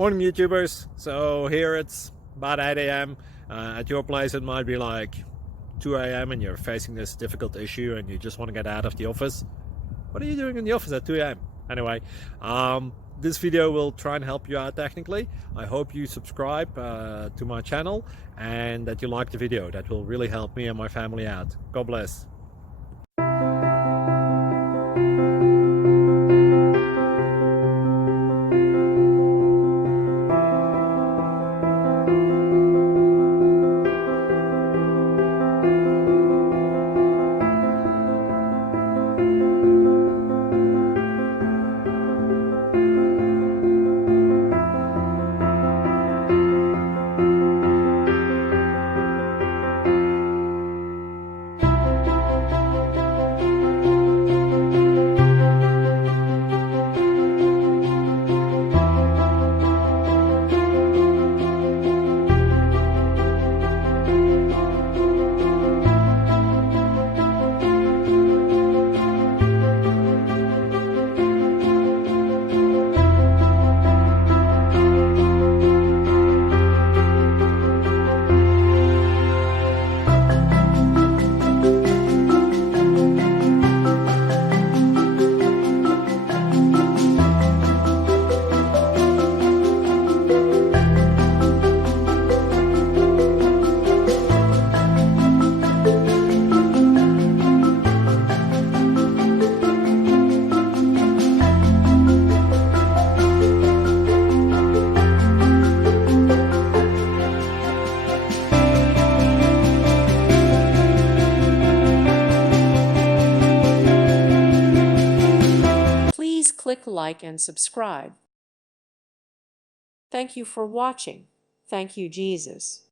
Morning YouTubers. So here it's about 8 a.m. At your place it might be like 2 a.m. and you're facing this difficult issue and you just want to get out of the office. What are you doing in the office at 2 a.m.? Anyway, this video will try and help you out technically. I hope you subscribe to my channel and that you like the video. That will really help me and my family out. God bless. Please click like and subscribe. Thank you for watching. Thank you, Jesus.